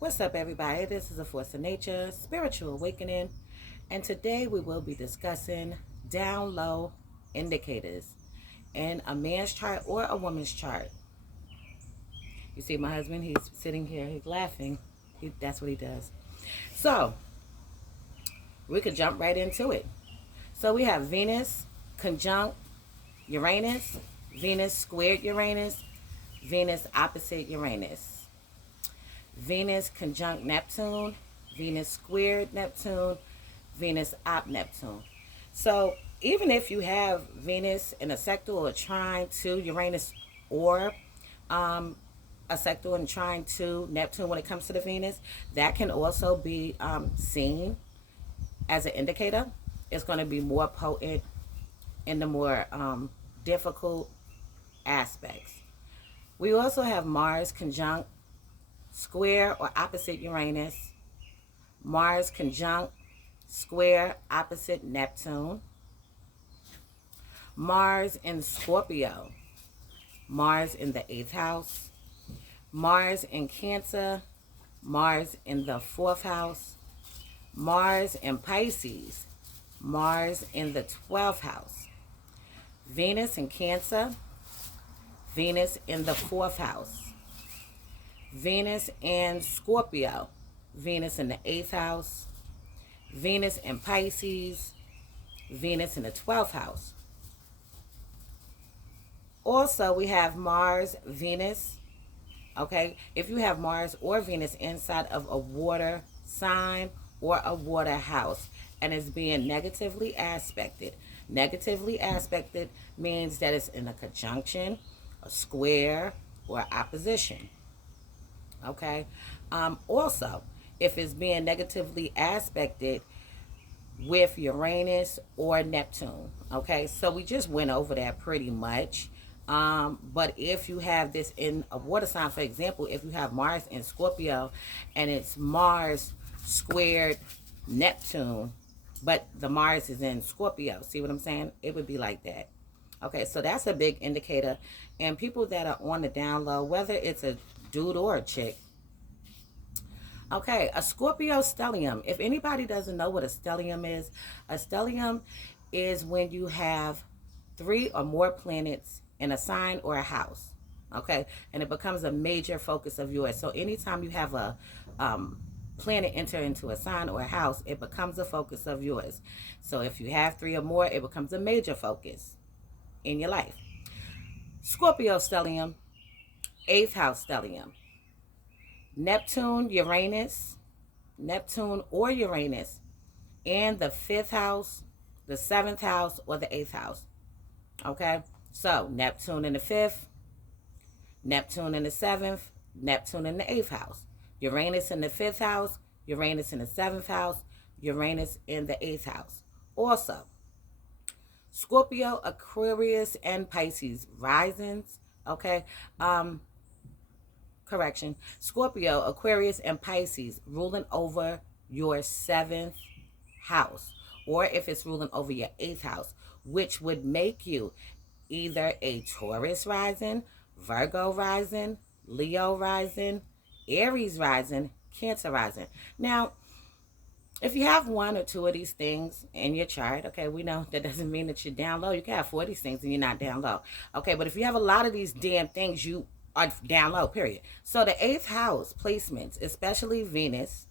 What's up, everybody? This is A Force of Nature, Spiritual Awakening, and today we will be discussing down low indicators in a man's chart or a woman's chart. You see my husband, he's sitting here, he's laughing. That's what he does. So, we could jump right into it. So, we have Venus conjunct Uranus, Venus squared Uranus, Venus opposite Uranus. Venus conjunct Neptune, Venus squared Neptune, Venus op Neptune. So even if you have Venus in a sector or a trine to Uranus, or a sector and trine to Neptune when it comes to the Venus, that can also be seen as an indicator. It's going to be more potent in the more difficult aspects. We also have Mars conjunct square or opposite Uranus, Mars conjunct square opposite Neptune, Mars in Scorpio, Mars in the 8th house, Mars in Cancer, Mars in the 4th house, Mars in Pisces, Mars in the 12th house, Venus in Cancer, Venus in the 4th house, Venus in Scorpio, Venus in the 8th house, Venus in Pisces, Venus in the 12th house. Also, we have Mars, Venus. Okay, if you have Mars or Venus inside of a water sign or a water house and it's being negatively aspected means that it's in a conjunction, a square, or opposition. Okay. Also, if it's being negatively aspected with Uranus or Neptune. Okay. So we just went over that pretty much. But if you have this in a water sign, for example, if you have Mars in Scorpio and it's Mars squared Neptune, but the Mars is in Scorpio, see what I'm saying? It would be like that. Okay, so that's a big indicator. And people that are on the down low, whether it's a dude or a chick. Okay, a Scorpio stellium. If anybody doesn't know what a stellium is when you have 3 or more planets in a sign or a house. Okay, and it becomes a major focus of yours. So anytime you have a planet enter into a sign or a house, it becomes a focus of yours. So if you have 3 or more, it becomes a major focus in your life. Scorpio stellium, 8th house stellium. Neptune or Uranus in the 5th house, the 7th house, or the 8th house. Okay, so Neptune in the 5th, Neptune in the 7th, Neptune in the 8th house. Uranus in the 5th house, Uranus in the 7th house, Uranus in the 8th house. Also, Scorpio, Aquarius, and Pisces risings. Okay, correction. Scorpio, Aquarius, and Pisces ruling over your 7th house, or if it's ruling over your 8th house, which would make you either a Taurus rising, Virgo rising, Leo rising, Aries rising, Cancer rising. Now, if you have 1 or 2 of these things in your chart, okay, we know that doesn't mean that you're down low. You can have 4 of these things and you're not down low. Okay, but if you have a lot of these damn things, you are down low, period. So the 8th house placements, especially Venus,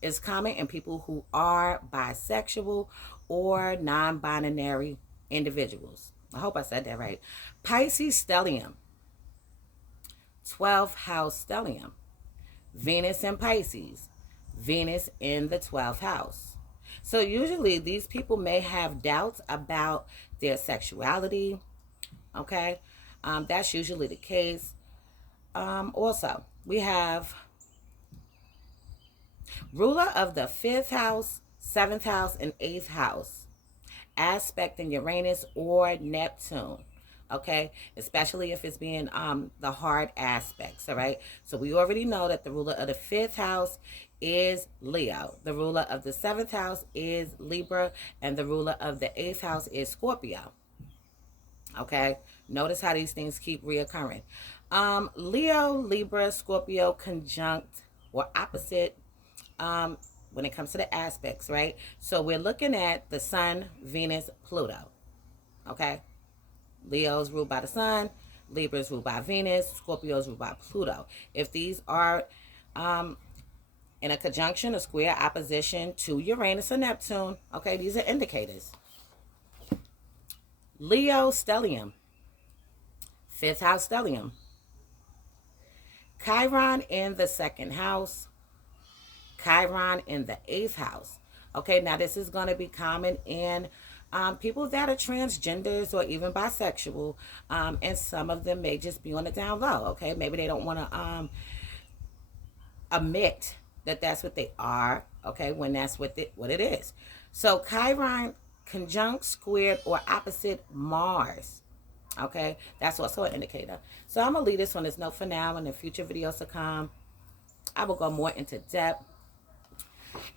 is common in people who are bisexual or non-binary individuals. I hope I said that right. Pisces stellium, 12th house stellium. Venus in Pisces, Venus in the 12th house. So usually these people may have doubts about their sexuality. Okay, that's usually the case. Also, we have ruler of the 5th house, 7th house, and 8th house aspecting Uranus or Neptune. Okay, especially if it's being the hard aspects. All right, so we already know that the ruler of the 5th house is Leo, the ruler of the 7th house is Libra, and the ruler of the 8th house is Scorpio. Okay, notice how these things keep reoccurring. Leo, Libra, Scorpio conjunct or opposite when it comes to the aspects, right? So we're looking at the Sun, Venus, Pluto, okay? Leo's ruled by the Sun, Libra's ruled by Venus, Scorpio's ruled by Pluto. If these are in a conjunction, a square, opposition to Uranus or Neptune, okay, these are indicators. Leo stellium, fifth house stellium. Chiron in the second house, Chiron in the eighth house. Okay, now this is going to be common in people that are transgenders or even bisexual, and some of them may just be on the down low. Okay, maybe they don't want to admit that that's what they are. Okay, when that's what it is. So Chiron conjunct, squared, or opposite Mars. Okay, that's also an indicator. So I'm gonna leave this on this note for now. And in future videos to come, I will go more into depth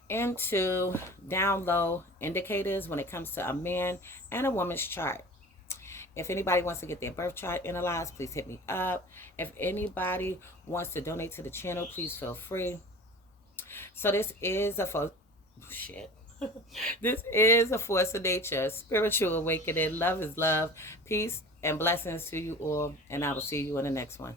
into down low indicators when it comes to a man and a woman's chart. If anybody wants to get their birth chart analyzed, please hit me up. If anybody wants to donate to the channel, please feel free. So this is a this is a force of nature, spiritual awakening. Love is love. Peace and blessings to you all, and I will see you in the next one.